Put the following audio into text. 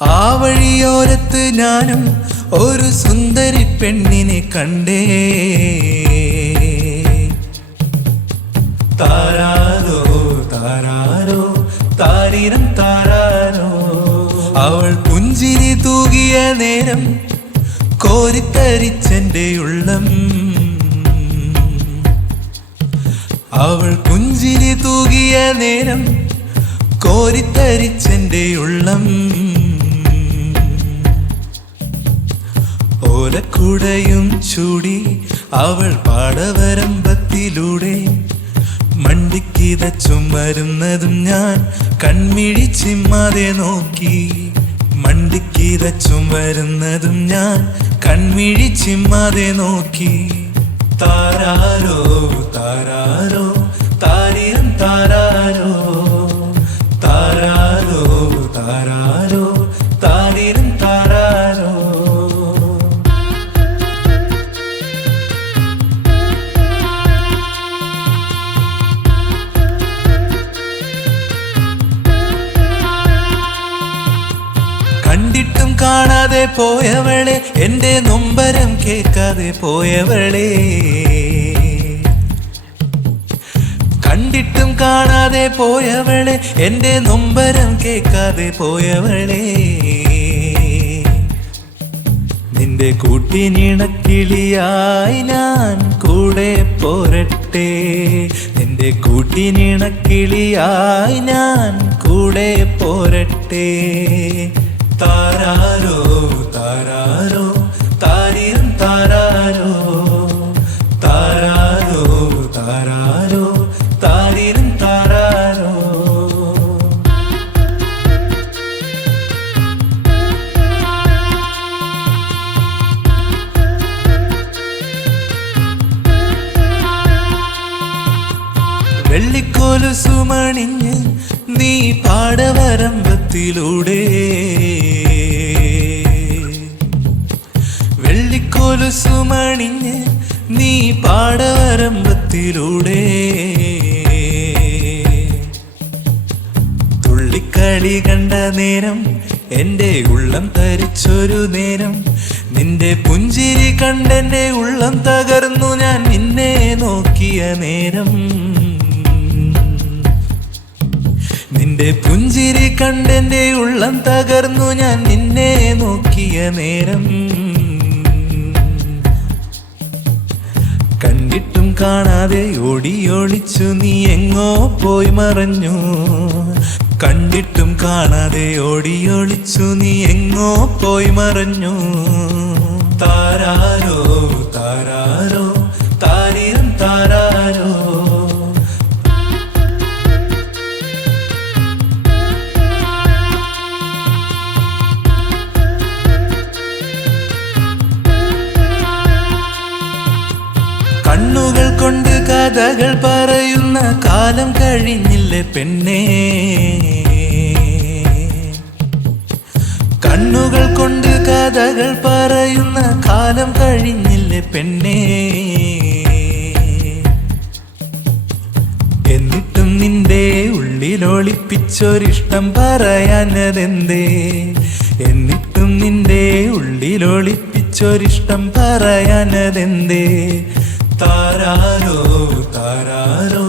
ആ വഴിയോരത്ത് ഞാനും ഒരു സുന്ദരി പെണ്ണിനെ കണ്ടേ. താരാരോ താരാരോ താരീരം താരാരോ. അവൾ പുഞ്ചിരി തൂകിയ നേരം കോരിത്തരിച്ചെന്റെ ഉള്ളം. അവൾ പുഞ്ചിരി തൂകിയ നേരം കോരിത്തരിച്ചെന്റെ ഉള്ളം. ഓലക്കുടയും ചൂടി അവൾ പാടവരമ്പത്തിലൂടെ മണ്ടിക്കിതച്ചും വരുന്നതും ഞാൻ കൺമിഴി ചിമ്മാതെ നോക്കി. മണ്ടിക്കിതച്ചും വരുന്നതും ഞാൻ കൺമിഴി ചിമ്മാതെ നോക്കി. താരാരോ താരാരോ താരീരം താരാരോ. താരാരോ താരാരോ താരീരം താരാരോ. കണ്ടിട്ടും കാണാതെ പോയവളെ, എന്റെ നൊമ്പരം കേൾക്കാതെ പോയവളെ. കണ്ടിട്ടും കാണാതെ പോയവളെ, എന്റെ നൊമ്പരം കേൾക്കാതെ പോയവളെ. നിന്റെ കൂട്ടിനിണക്കിളിയായി ഞാൻ കൂടെ പോരട്ടെ. നിന്റെ കൂട്ടിനിണക്കിളിയായി ഞാൻ കൂടെ പോരട്ടെ. താരാരോ താരാരോ താരീരം താരാരോ. താരാരോ താരാരോ താരീരം താരാരോ. വെള്ളിക്കോലുസുമണിഞ്ഞ് നീ പാടവരമ്പത്തിലൂടെ. വെള്ളിക്കോലുസുമണിഞ്ഞ് നീ പാടവരമ്പത്തിലൂടെ. തുള്ളിക്കളി കണ്ട നേരം എൻ്റെ ഉള്ളം തരിച്ചൊരു നേരം. നിന്റെ പുഞ്ചിരി കണ്ടെൻ്റെ ഉള്ളം തകർന്നു ഞാൻ നിന്നെ നോക്കിയ നേരം. നിന്റെ പുഞ്ചിരി കണ്ടെന്റെ ഉള്ളം തകർന്നു ഞാൻ നിന്നെ നോക്കിയ നേരം. കണ്ടിട്ടും കാണാതെ ഓടിയൊളിച്ചു നീ എങ്ങോ പോയി മറഞ്ഞു. കണ്ടിട്ടും കാണാതെ ഓടിയൊളിച്ചു നീ എങ്ങോ പോയി മറഞ്ഞു. താരാരോ താരാരോ താരീരം താരാരോ. കണ്ണുകൾ കൊണ്ട് കഥകൾ പറയുന്ന കാലം കഴിഞ്ഞില്ലേ പെണ്ണേ. കണ്ണുകൾ കൊണ്ട് കഥകൾ പറയുന്ന കാലം കഴിഞ്ഞില്ലേ പെണ്ണേ. എന്നിട്ടും നിന്റെ ഉള്ളിലൊളിപ്പിച്ചൊരിഷ്ടം പറയാനതെന്തേ. എന്നിട്ടും നിന്റെ ഉള്ളിലൊളിപ്പിച്ചൊരിഷ്ടം പറയാനതെന്തേ. താരാരോ താരാരോ